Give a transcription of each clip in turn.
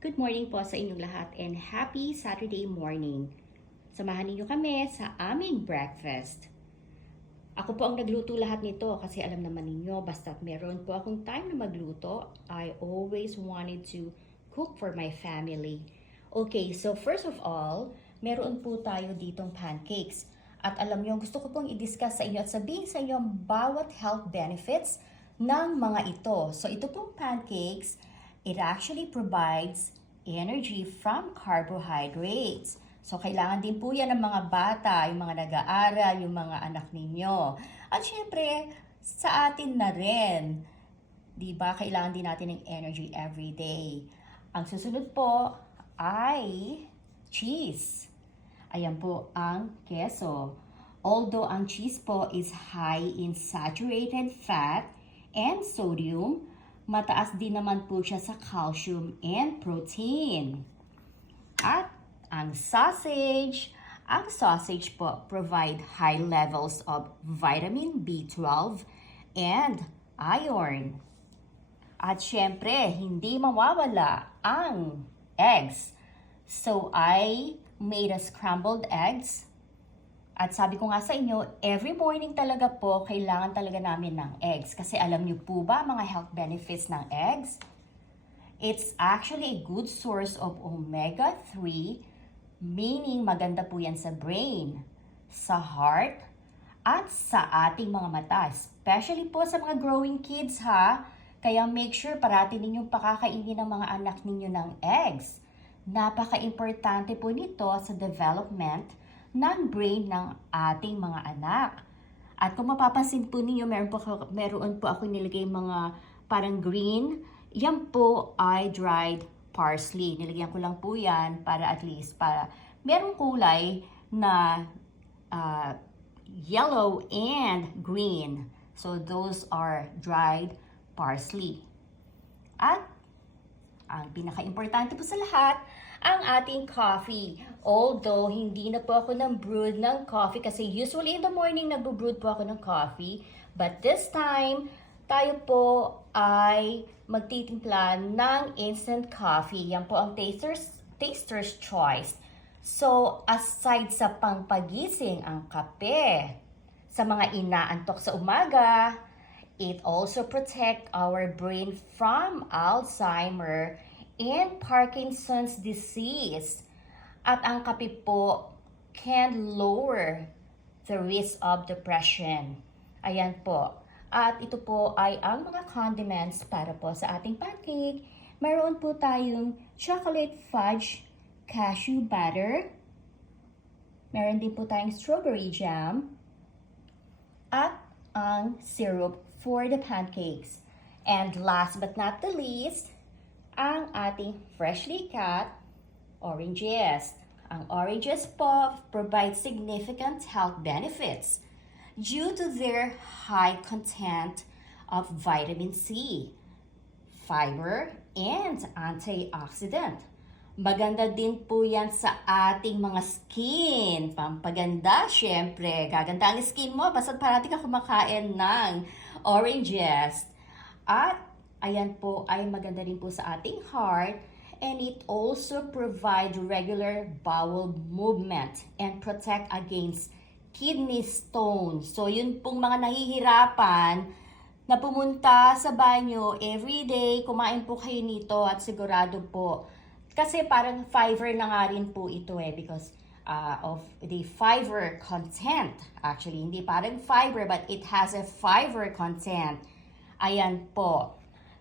Good morning po sa inyong lahat and happy Saturday morning. Samahan niyo kami sa aming breakfast. Ako po ang nagluto lahat nito kasi alam naman ninyo, basta't meron po akong time na magluto, I always wanted to cook for my family. Okay, so first of all, meron po tayo ditong pancakes. At alam niyo, gusto ko pong i-discuss sa inyo at sabihin sa inyo ang bawat health benefits ng mga ito. So ito pong pancakes, it actually provides energy from carbohydrates. So, kailangan din po yan ng mga bata, yung mga nag-aaral, yung mga anak ninyo. At syempre, sa atin na rin. Diba? Kailangan din natin ng energy every day. Ang susunod po ay cheese. Ayan po ang keso. Although ang cheese po is high in saturated fat and sodium, mataas din naman po siya sa calcium and protein. At ang sausage po provide high levels of vitamin B12 and iron. At syempre, hindi mawawala ang eggs. So I made a scrambled eggs. At sabi ko nga sa inyo, every morning talaga po, kailangan talaga namin ng eggs. Kasi alam niyo po ba mga health benefits ng eggs? It's actually a good source of omega-3, meaning maganda po yan sa brain, sa heart, at sa ating mga mata. Especially po sa mga growing kids ha. Kaya make sure parati ninyong pakakainin ng mga anak ninyo ng eggs. Napaka-importante po nito sa development ng brain ng ating mga anak. At kung mapapansin po ninyo, meron po ako nilagay mga parang green. Yan po ay dried parsley. Nilagyan ko lang po yan para at least para merong kulay na yellow and green. So those are dried parsley. At ang pinaka-importante po sa lahat, ang ating coffee. Although, hindi na po ako brewed ng coffee kasi usually in the morning nagbo-brewed po ako ng coffee. But this time, tayo po ay magtitimpla ng instant coffee. Yan po ang taster's choice. So, aside sa pangpagising ang kape, sa mga inaantok sa umaga, it also protect our brain from Alzheimer and Parkinson's disease. At ang kape po can lower the risk of depression. Ayan po. At ito po ay ang mga condiments para po sa ating pancake. Mayroon po tayong chocolate fudge cashew butter. Meron din po tayong strawberry jam. At ang syrup for the pancakes. And last but not the least, ang ating freshly cut oranges. Ang oranges po provide significant health benefits due to their high content of vitamin C, fiber, and antioxidant. Maganda din po yan sa ating mga skin. Pampaganda, syempre. Gaganda ang skin mo basta parati ka kumakain ng oranges. At ayan po ay maganda rin po sa ating heart, and it also provide regular bowel movement and protect against kidney stones. So yun pong mga nahihirapan na pumunta sa banyo every day, kumain po kayo nito at sigurado po. Kasi parang fiber na nga rin po ito because of the fiber content. Actually, hindi parang fiber but it has a fiber content. Ayan po.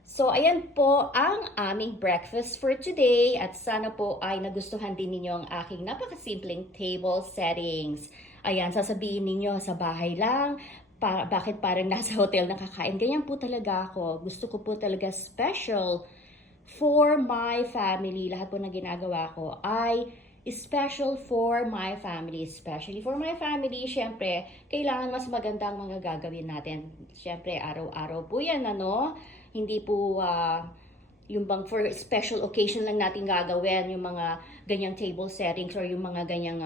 So, ayan po ang aming breakfast for today at sana po ay nagustuhan din ninyo ang aking napakasimpleng table settings. Ayan, sasabihin ninyo sa bahay lang, bakit parang nasa hotel nakakain? Ganyan po talaga ako. Gusto ko po talaga special for my family. Lahat po na ginagawa ko ay special for my family. Especially for my family, syempre, kailangan mas magandang mga gagawin natin. Syempre, araw-araw po yan, ano? Hindi po yung bang for special occasion lang natin gagawin yung mga ganyang table settings or yung mga ganyang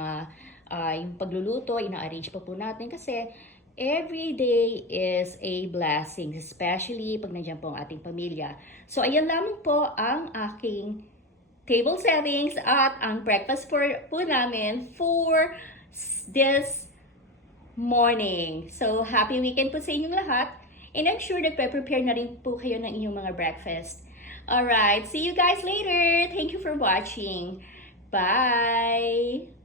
yung pagluluto, ina-arrange pa po natin kasi every day is a blessing, especially pag nandiyan po ang ating pamilya. So, ayan lamang po ang aking table settings at ang breakfast po namin for this morning. So, happy weekend po sa inyong lahat. And I'm sure nagpe-prepare na rin po kayo ng inyong mga breakfast. Alright, see you guys later. Thank you for watching. Bye!